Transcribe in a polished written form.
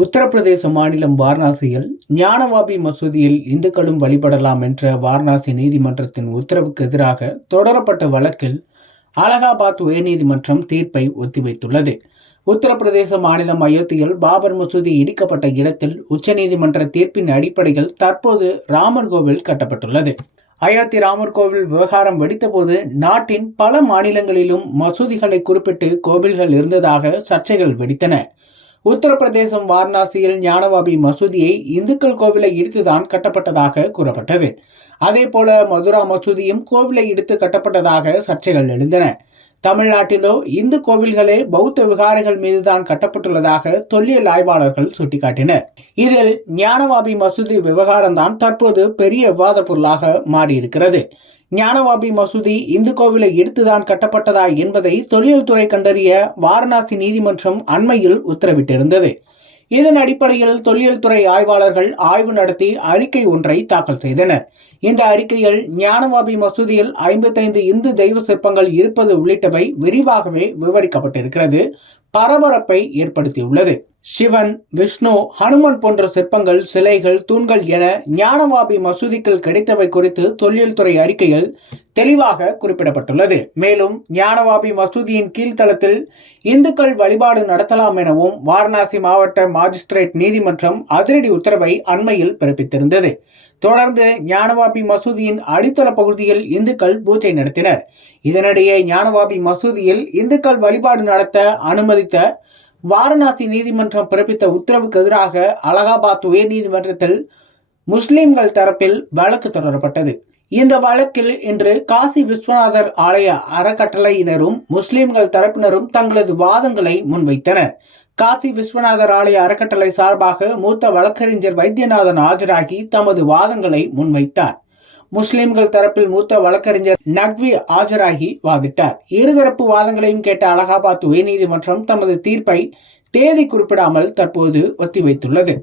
உத்தரப்பிரதேச மாநிலம் வாரணாசியில் ஞானவாபி மசூதியில் இந்துக்களும் வழிபடலாம் என்ற வாரணாசி நீதிமன்றத்தின் உத்தரவுக்கு எதிராக தொடரப்பட்ட வழக்கில் அலகாபாத் உயர்நீதிமன்றம் தீர்ப்பை ஒத்திவைத்துள்ளது. உத்தரப்பிரதேச மாநிலம் அயோத்தியில் பாபர் மசூதி இடிக்கப்பட்ட இடத்தில் உச்சநீதிமன்ற தீர்ப்பின் அடிப்படையில் தற்போது ராமர் கோவில் கட்டப்பட்டுள்ளது. அயோத்தி ராமர் கோவில் விவகாரம் வெடித்தபோது நாட்டின் பல மாநிலங்களிலும் மசூதிகளை குறிப்பிட்டு கோவில்கள் இருந்ததாக சர்ச்சைகள் வெடித்தன. உத்தரப்பிரதேசம் வாரணாசியில் ஞானவாபி மசூதியை இந்துக்கள் கோவிலை இடித்துதான் கட்டப்பட்டதாக கூறப்பட்டது. அதேபோல மதுரா மசூதியும் கோவிலை இடித்து கட்டப்பட்டதாக சர்ச்சைகள் எழுந்தன. தமிழ்நாட்டிலோ இந்து கோவில்களே பௌத்த விகாரைகள் மீதுதான் கட்டப்பட்டுள்ளதாக தொல்லியல் ஆய்வாளர்கள் சுட்டிக்காட்டினர். இதில் ஞானவாபி மசூதி விவகாரம்தான் தற்போது பெரிய விவாத பொருளாக மாறியிருக்கிறது. ஞானவாபி மசூதி இந்து கோவிலை இடித்துதான் கட்டப்பட்டதா என்பதை தொல்லியல் துறை கண்டறிய வாரணாசி நீதிமன்றம் அண்மையில் உத்தரவிட்டிருந்தது. இதன் அடிப்படையில் தொல்லியல் துறை ஆய்வாளர்கள் ஆய்வு நடத்தி அறிக்கை ஒன்றை தாக்கல் செய்தனர். இந்த அறிக்கையில் ஞானவாபி மசூதியில் 55 இந்து தெய்வ சிற்பங்கள் இருப்பது உள்ளிட்டவை விரிவாகவே விவரிக்கப்பட்டிருக்கிறது. பரபரப்பை ஏற்படுத்தியுள்ளது. சிவன், விஷ்ணு, ஹனுமன் போன்ற சிற்பங்கள், சிலைகள், தூண்கள் என ஞானவாபி மசூதிக்குள் கிடைத்தவை குறித்து தொல்லியல் துறை அறிக்கையில் தெளிவாக குறிப்பிடப்பட்டுள்ளது. மேலும் ஞானவாபி மசூதியின் கீழ்த்தளத்தில் இந்துக்கள் வழிபாடு நடத்தலாம் எனவும் வாரணாசி மாவட்ட மாஜிஸ்திரேட் நீதிமன்றம் அதிரடி உத்தரவை அண்மையில் பிறப்பித்திருந்தது. தொடர்ந்து ஞானவாபி மசூதியின் அடித்தள பகுதியில் இந்துக்கள் பூஜை நடத்தினர். இதனிடையே ஞானவாபி மசூதியில் இந்துக்கள் வழிபாடு நடத்த அனுமதித்த வாரணாசி நீதிமன்றம் பிறப்பித்த உத்தரவுக்கு எதிராக அலகாபாத் உயர்நீதிமன்றத்தில் முஸ்லிம்கள் தரப்பில் வழக்கு தொடரப்பட்டது. இந்த வழக்கில் இன்று காசி விஸ்வநாதர் ஆலய அறக்கட்டளையினரும் முஸ்லிம்கள் தரப்பினரும் தங்களது வாதங்களை முன்வைத்தனர். காசி விஸ்வநாதர் ஆலய அறக்கட்டளை சார்பாக மூத்த வழக்கறிஞர் வைத்தியநாதன் ஆஜராகி தமது வாதங்களை முன்வைத்தார். முஸ்லிம்கள் தரப்பில் மூத்த வழக்கறிஞர் நக்வி ஆஜராகி வாதிட்டார். இருதரப்பு வாதங்களையும் கேட்ட அலகாபாத் உயர்நீதிமன்றம் தமது தீர்ப்பை தேதி குறிப்பிடாமல் தற்போது ஒத்திவைத்துள்ளது.